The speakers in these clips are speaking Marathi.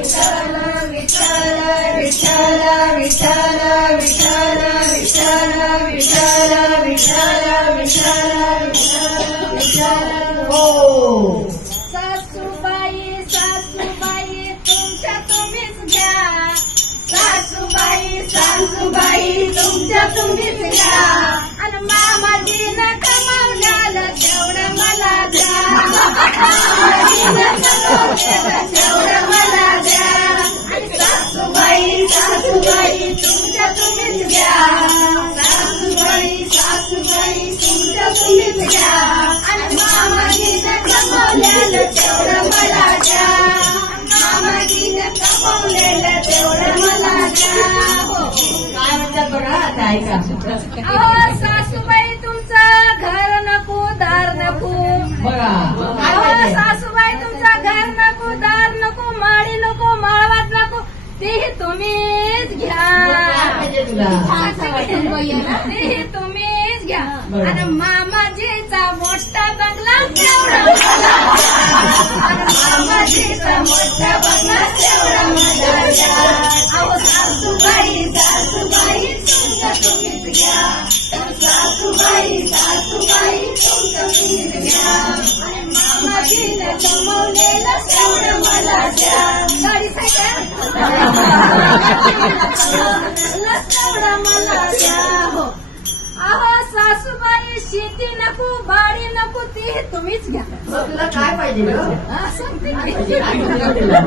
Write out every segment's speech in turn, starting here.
विठ्ठल विठ्ठल विठ्ठल विठ्ठल विठ्ठल विठ्ठल विठ्ठल विठ्ठल विठ्ठल विठ्ठल हो. सासूबाई सासूबाई तुमच्या तुम्हीच घ्या. सासूबाई सासूबाई तुमच्या तुम्हीच घ्या. आणि मामाजीनं कमावल्याला तेवढं मला द्या. मामाजीनं कमावल्याला तेवढं मला द्या. आणि सासूबाई सासूबाई तुमच्या तुम्हीच घ्या. सासूबाई सासूबाई तुमच्या तुम्हीच घ्या. आणि मामाजीनं कमावल्याला तेवढं मला द्या. मामाजीनं कमावलेलं तेवढं मला द्या. काय म्हणतात बघा आता ऐका. अहो सासूबाई तुमचं घर नको दार नको. बघा काय अहो पाहिजे? सासूबाई तुमचं घर नको दार नको माळी नको माळवात नको तेही तुम्हीच घ्या. काय पाहिजे तुला? तेही तुम्हीच घ्या. बरं. आणि मामाजीचा मोठा बंगला तेवढा मला द्या. आणि मामाजीचा मोठा बंगला तेवढा मला द्या. अहो सासूबाई सासूबाई तुमचं तुम्हीच घ्या. सासूबाई सासूबाई तुमचं तुम्हीच घ्या. आणि मामाजीनं कमवलेलं तेवढं मला द्या. गाडी सायकल तेवढं मला द्या. हो अहो सासूबाई शेती नको बाडी नको ती तुम्हीच घ्या. मग तुला काय पाहिजे ग? हा, सांगते काय की. पाहिजे? काय म्हणतात तुला?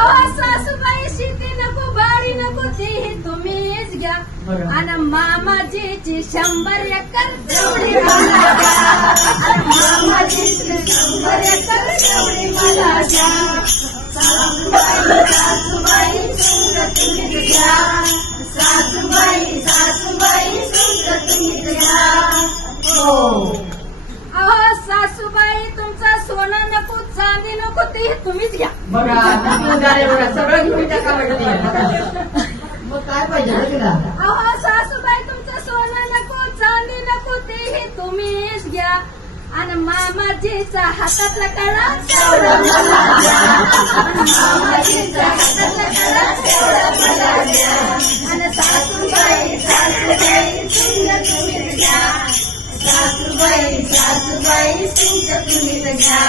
अहो सासूबाई शेती नको बाडी नको तीही तुम्हीच घ्या. बरं. आणि मामाजीची 100 एकर तेवढी मला द्या. आणि मामाजीची 100 एकर तेवढी मला द्या. सासूबाई सासूबाई तुमचं तुम्हीच घ्या. सासूबाई सासूबाई तुमचं तुम्हीच घ्या. हो. अहो सासूबाई तुमचं सोनं नको चांदी नको ते तुम्हीच घ्या. बघा तुम्ही उदारे बघा सगळं घेऊन टाका वाटते. मग काय पाहिजे ग तुला? अहो सासूबाई तुमचं सोनं नको चांदी नको तेही तुम्हीच घ्या. आणि मामाजीचा हातातला कडा तेवढा मला द्या. आणि मामाजीचा हातातला कडा तेवढा मला द्या. आणि सासूबाई सासूबाई तुमचं तुम्हीच घ्या. सासूबाई सासूबाई तुमचं तुम्हीच घ्या.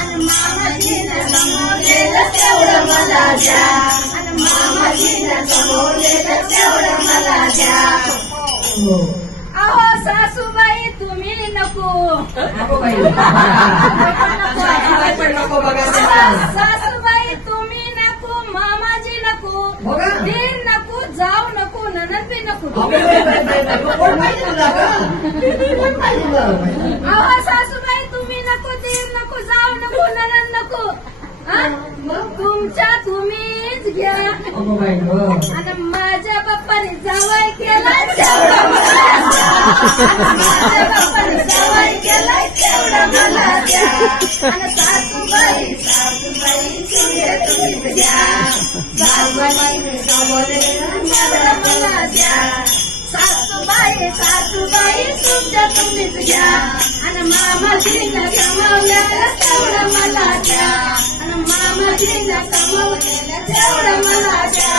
आणि मामाजीनं कमवलेलं तेवढं मला द्या. आणि मामाजीनं कमवलेलं तेवढं मला द्या. हो. अहो सासूबाई तुम्ही नको. नको बाई. सासूबाई पण नको बघा त्याला. सासूबाई तुम्ही नको मामाजी नको बघा. दीर नको जाऊ नको ननद बी नको. कोण पाहिजे तुला ग? कोण पाहिजे ग? अहो सासूबाई तुम्ही नको दीर नको जाऊ नको ननद नको. हा? तुमच्या तुम्हीच घ्या. अगो बाई ग. आणि माझ्या बाप्पाने जावाई केला तेवढा मला द्या. माझ्या बाप्पाने जावाई केला तेवढा मला द्या. आणि सासूबाई सासूबाई तुमच्या तुम्हीच घ्या. सासूबाईने कमवलेलं तेवढं मला द्या. सासूबाई सासूबाई तुमच्या तुम्हीच घ्या. आणि मामाजीनं कमवलेलं तेवढं मला द्या. आणि मामाजीनं कमवलेलं तेवढं मला द्या.